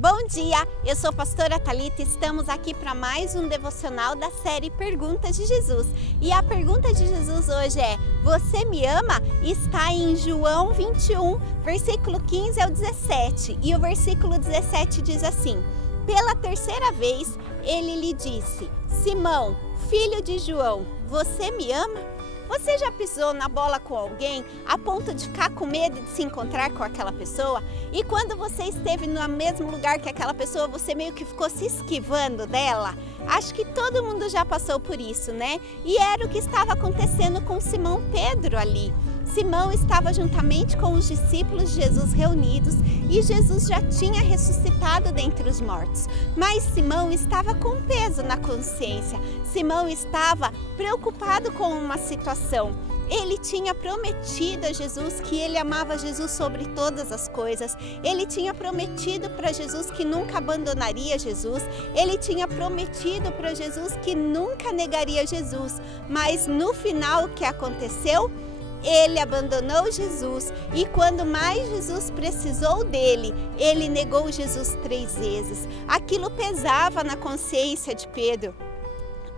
Bom dia, eu sou a pastora Thalita e estamos aqui para mais um devocional da série Perguntas de Jesus. E a pergunta de Jesus hoje é: você me ama? Está em João 21, versículo 15 ao 17. E o versículo 17 diz assim: pela terceira vez ele lhe disse: Simão, filho de João, você me ama? Você já pisou na bola com alguém a ponto de ficar com medo de se encontrar com aquela pessoa? E quando você esteve no mesmo lugar que aquela pessoa, você meio que ficou se esquivando dela? Acho que todo mundo já passou por isso, né? E era o que estava acontecendo com Simão Pedro ali. Simão estava juntamente com os discípulos de Jesus reunidos e Jesus já tinha ressuscitado dentre os mortos. Mas Simão estava com peso na consciência. Simão estava preocupado com uma situação. Ele tinha prometido a Jesus que ele amava Jesus sobre todas as coisas. Ele tinha prometido para Jesus que nunca abandonaria Jesus. Ele tinha prometido para Jesus que nunca negaria Jesus. Mas no final, o que aconteceu? Ele abandonou Jesus e quando mais Jesus precisou dele, ele negou Jesus 3 vezes. Aquilo pesava na consciência de Pedro.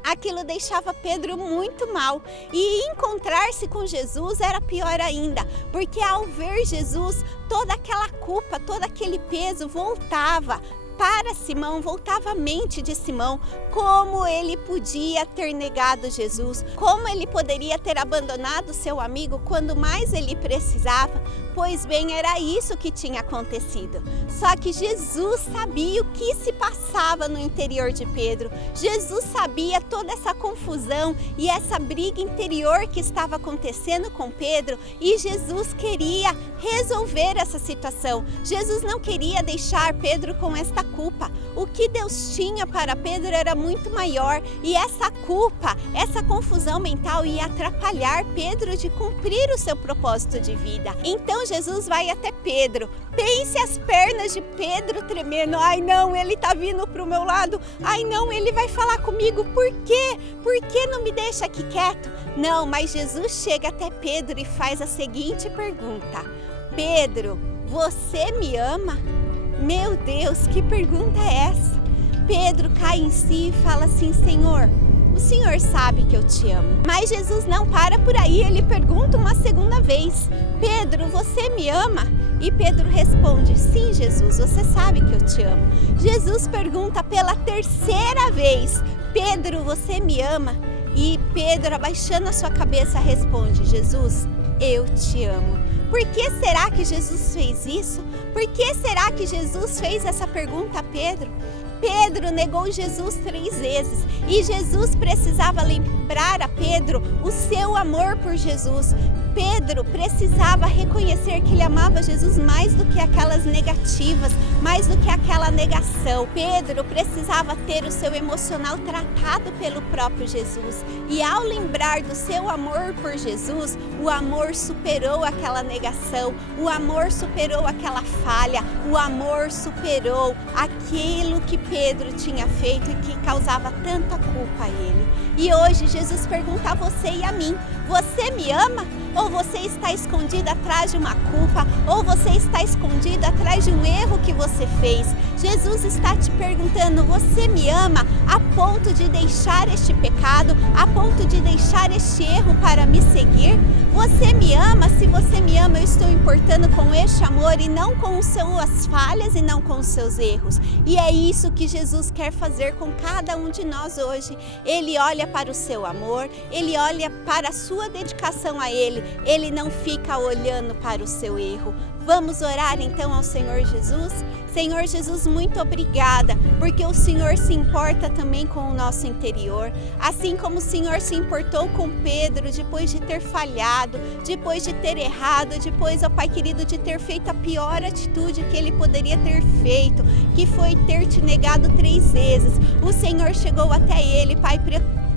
Aquilo deixava Pedro muito mal e encontrar-se com Jesus era pior ainda, porque ao ver Jesus, toda aquela culpa, todo aquele peso voltava para Simão, voltava à mente de Simão, como ele podia ter negado Jesus, como ele poderia ter abandonado seu amigo quando mais ele precisava. Pois bem, era isso que tinha acontecido. Só que Jesus sabia o que se passava no interior de Pedro. Jesus sabia toda essa confusão e essa briga interior que estava acontecendo com Pedro, e Jesus queria resolver essa situação. Jesus não queria deixar Pedro com esta culpa. O que Deus tinha para Pedro era muito maior, e essa culpa, essa confusão mental ia atrapalhar Pedro de cumprir o seu propósito de vida. Então Jesus vai até Pedro. Pense as pernas de Pedro tremendo. Ai não, ele está vindo para o meu lado. Ai não, ele vai falar comigo. Por quê? Por que não me deixa aqui quieto? Não, mas Jesus chega até Pedro e faz a seguinte pergunta: Pedro, você me ama? Meu Deus, que pergunta é essa? Pedro cai em si e fala assim: Senhor, o Senhor sabe que eu te amo. Mas Jesus não para por aí, ele pergunta uma segunda vez: Pedro, você me ama? E Pedro responde: sim, Jesus, você sabe que eu te amo. Jesus pergunta pela terceira vez: Pedro, você me ama? E Pedro, abaixando a sua cabeça, responde: Jesus, eu te amo. Por que será que Jesus fez isso? Por que será que Jesus fez essa pergunta a Pedro? Pedro negou Jesus 3 vezes e Jesus precisava lembrar a Pedro o seu amor por Jesus. Pedro precisava reconhecer que ele amava Jesus mais do que aquelas negativas, mais do que aquela negação. Pedro precisava ter o seu emocional tratado pelo próprio Jesus. E ao lembrar do seu amor por Jesus, o amor superou aquela negação, o amor superou aquela falha, o amor superou aquilo que Pedro tinha feito e que causava tanta culpa a ele. E hoje Jesus pergunta a você e a mim: você me ama? Ou você está escondido atrás de uma culpa? Ou você está escondido atrás de um erro que você fez? Jesus está te perguntando: você me ama a ponto de deixar este pecado, a ponto de deixar este erro para me seguir? Você me ama? Se você me ama, eu estou importando com este amor e não com as suas falhas e não com os seus erros. E é isso que Jesus quer fazer com cada um de nós hoje. Ele olha para o seu amor, ele olha para a sua dedicação a ele, ele não fica olhando para o seu erro. Vamos orar então ao Senhor Jesus? Senhor Jesus, muito obrigada, porque o Senhor se importa também com o nosso interior. Assim como o Senhor se importou com Pedro depois de ter falhado, depois de ter errado, depois, ó Pai querido, de ter feito a pior atitude que ele poderia ter feito, que foi ter te negado 3 vezes. O Senhor chegou até ele, Pai,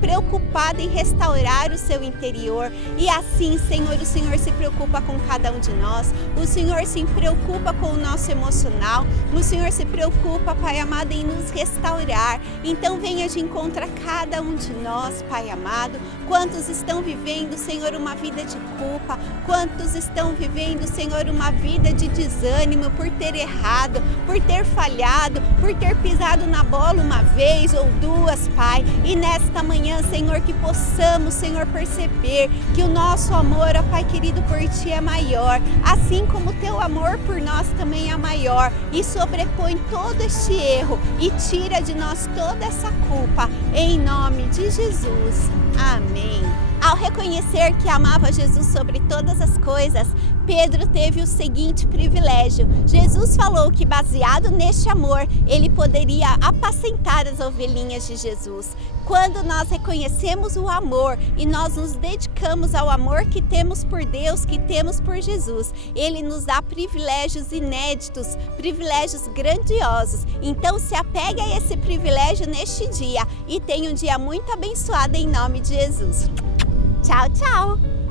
preocupado em restaurar o seu interior. E assim, Senhor, o Senhor se preocupa com cada um de nós, o Senhor se preocupa com o nosso emocional, o Senhor se preocupa, Pai amado, em nos restaurar. Então venha de encontro a cada um de nós, Pai amado. Quantos estão vivendo, Senhor, uma vida de culpa, quantos estão vivendo, Senhor, uma vida de desânimo por ter errado, por ter falhado, por ter pisado na bola uma vez ou duas, Pai. E nesta manhã, Senhor, que possamos, Senhor, perceber que o nosso amor, ó Pai querido, por Ti é maior, assim como o Teu amor por nós também é maior, e sobrepõe todo este erro e tira de nós toda essa culpa, em nome de Jesus. Amém. Ao reconhecer que amava Jesus sobre todas as coisas, Pedro teve o seguinte privilégio. Jesus falou que, baseado neste amor, ele poderia apacentar as ovelhinhas de Jesus. Quando nós reconhecemos o amor e nós nos dedicamos ao amor que temos por Deus, que temos por Jesus, Ele nos dá privilégios inéditos, privilégios grandiosos. Então se apegue a esse privilégio neste dia e tenha um dia muito abençoado em nome de Jesus. Tchau, tchau!